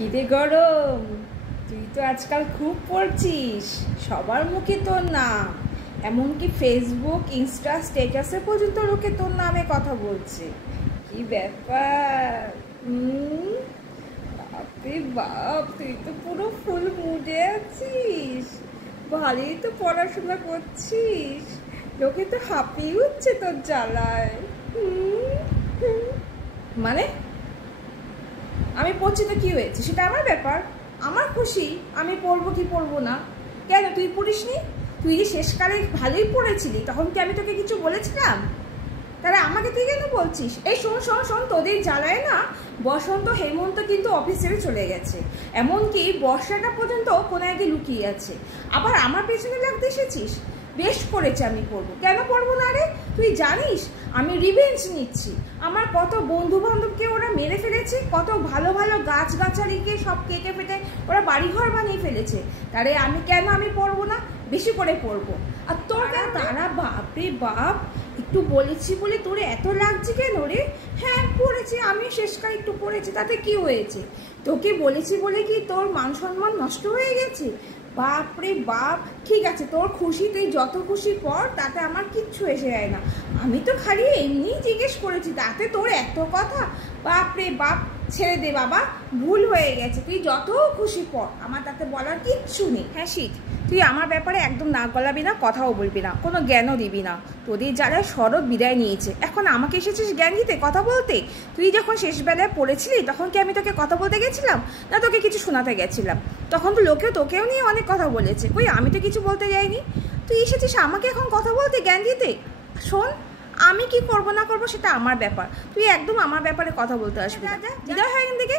কিরে গরম, তুই তো আজকাল খুব পড়ছিস, সবার মুখে তোর নাম, এমনকি ফেসবুক ইনস্টা স্ট্যাটাসে পর্যন্ত লোকে তোর নামে কথা বলছে। কি ব্যাপার? বাপরে বাপ, তুই তো পুরো ফুল মুডে আছিস, ভালোই তো পড়াশোনা করছিস, লোকে তো হাঁপিয়ে উঠছে তোর জ্বালায়। মানে আমি পড়ছি তো কি হয়েছে, সেটা আমার ব্যাপার, আমার খুশি, আমি পড়বো কি পড়বো না। কেন তুই পড়িসনি? তুই যে শেষকালে ভালোই পড়েছিলি, তখন কি আমি তোকে কিছু বলেছিলাম? তাহলে আমাকে তুই কেন বলছিস? এই শোন শোন শোন, তোদের জ্বালায় না বসন্ত হেমন্ত কিন্তু অফিস ছেড়ে চলে গেছে, এমনকি বর্ষাটা পর্যন্ত কোনো আগে লুকিয়ে আছে, আবার আমার পেছনে লাগতে এসেছিস। বেশ করেছে, আমি পড়বো, কেন পড়বো না রে? তুই জানিস আমি রিভেঞ্জ নিচ্ছি, আমার কত বন্ধু বান্ধবকে ওরা মেরে ফেলেছে, কত ভালো ভালো গাছগাছালিকে সব কেটে ফেটে ওরা বাড়িঘর বানিয়ে ফেলেছে, তারে আমি পড়বো না? বেশি করে পড়বো। আর তোর তারা বাপরে বাপ, একটু বলেছি বলে তোর এত লাগছে কেন রে? হ্যাঁ পড়েছি, আমি শেষকাল একটু পড়েছি, তাতে কি হয়েছে? তোকে বলেছি বলে কি তোর মান সম্মান নষ্ট হয়ে গেছে? বাপরে বাপ, ঠিক আছে তোর খুশি, তুই যত খুশি পড়, তাতে আমার কিচ্ছু এসে যায় না, আমি তো খালি এমনিই জিজ্ঞেস করেছি, তাতে তোর এত কথা? বাপরে বাপ, ছেড়ে দে বাবা, ভুল হয়ে গেছে, তুই যত খুশি পড়, আমার তাতে বলার কিচ্ছু নেই। হ্যাঁ শীত, তুই আমার ব্যাপারে একদম নাক গলাবি না, কথাও বলবি না, কোনো জ্ঞানও দিবি না। তোদের যারা শরৎ বিদায় নিয়েছে, এখন আমাকে এসেছিস জ্ঞান দিতে, কথা বলতে? তুই যখন শেষবেলায় পড়েছিলি, তখন কি আমি তোকে কথা বলতে গেছিলাম, না তোকে কিছু শোনাতে গেছিলাম? তখন তো তোকেও নিয়ে অনেক কথা বলেছে, কই আমি তো কিছু বলতে যাইনি। তুই এসেছিস আমাকে এখন কথা বলতে, জ্ঞান দিতে? শোন, আমি কি করবো না করবো সেটা আমার ব্যাপার, তুই একদম আমার ব্যাপারে কথা বলতে আসবি না, বিদায় হয় এখান থেকে।